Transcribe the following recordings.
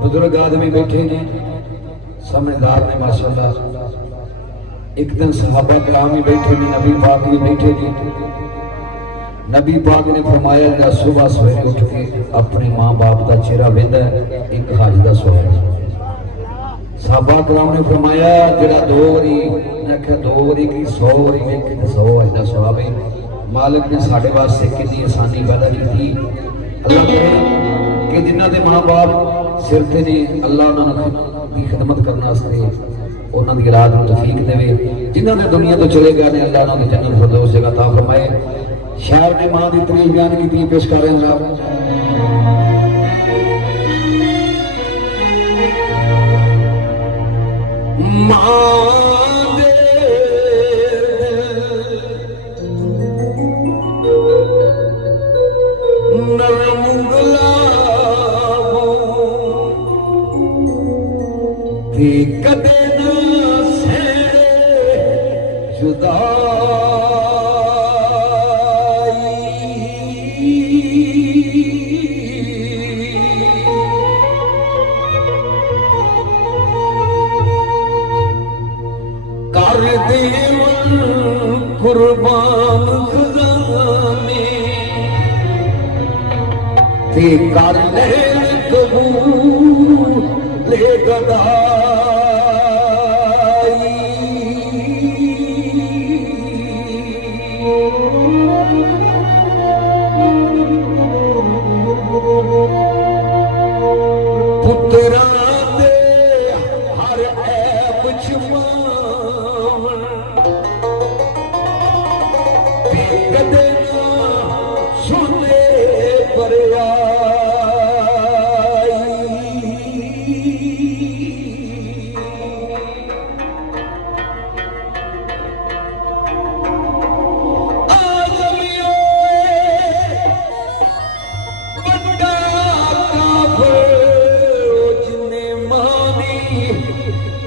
बुजुर्ग आदमी बैठे ने, समझदार ने माशाअल्लाह। एक दिन सहाबा कराम भी बैठे ने, नबी पाक भी बैठे ने। नबी पाक ने फरमाया जरा सुबह सवेरे उठ के अपने माँ बाप का चेहरा वेंदा एक हज का सवाब। सहाबा कराम ने फरमाया जरा दो बारी, मैं आख्या दो बारी की 100 बारी वेखे तो 100 हज का सवाब है। मालिक ने साढ़े वास्ते कितनी आसानी पैदा की। अल्लाह करे कि जिन्हों के माँ बाप सिर ते ने, अल्लाह उन्होंने खिदमत करने उन्होंने की रात में तौफीक देवे। जिन्होंने दुनिया तो चले गए ने, अल्लाह उन्होंने जन्नत फिरदौस जगह ता फरमाए। शायर ने मां की तारीफ बयान की, पेश कर रहे हैं जनाब। कदे न से जुदाई कर देवन कुर्बान खजाने ते कर ले कबूल ले गदा पुत्रा दे हर ऐब छुपावन ते कदे ना सुने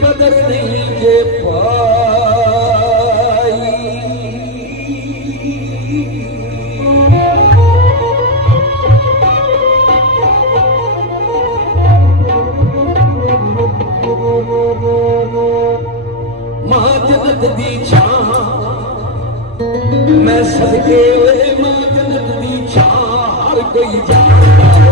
कदर नहीं के पाई। मां जन्नत दी छां मैं सदके वे, मां जन्नत दी छां हर कोई जानदा है।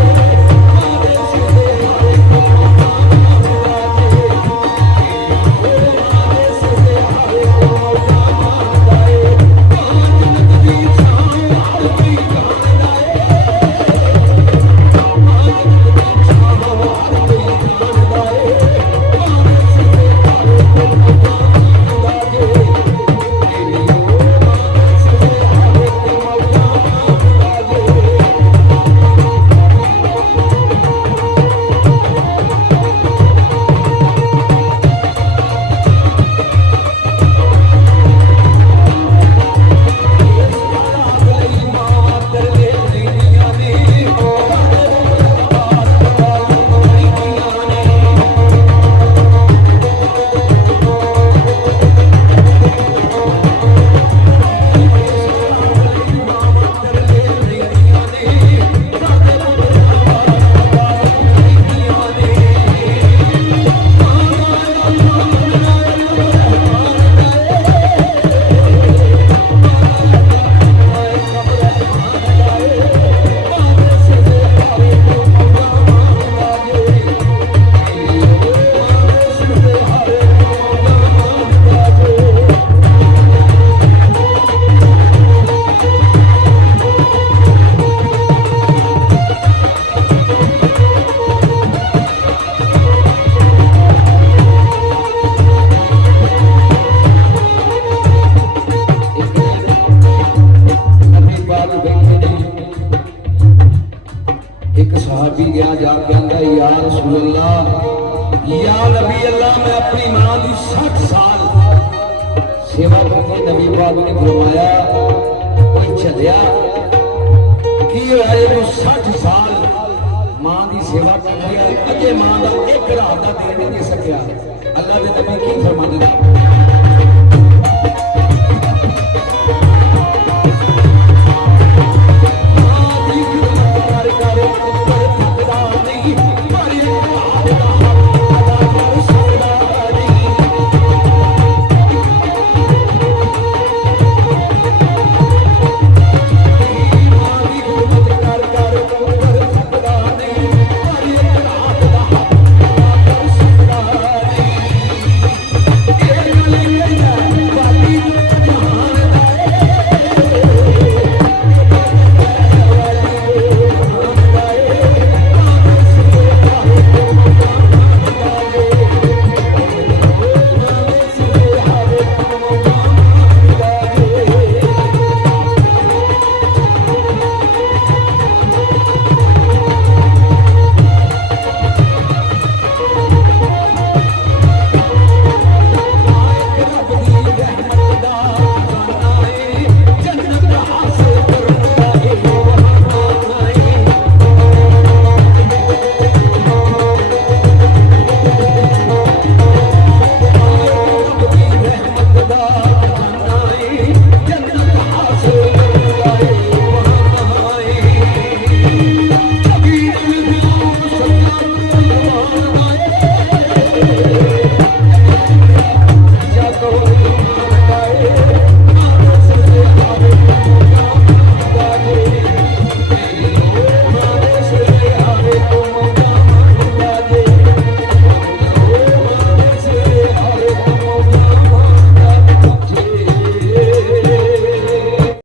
सहाबी गया जाके आंदा या रसूल अल्लाह, या नबी अल्लाह, मैं अपनी मां की 60 साल सेवा की। नबी पाक ने फरमाया कोई चलिया कि होया जो 60 साल मां की सेवा कर लिया, अजे मां का एक रात का दे नहीं सकिया। अल्लाह के नबी की फरमाते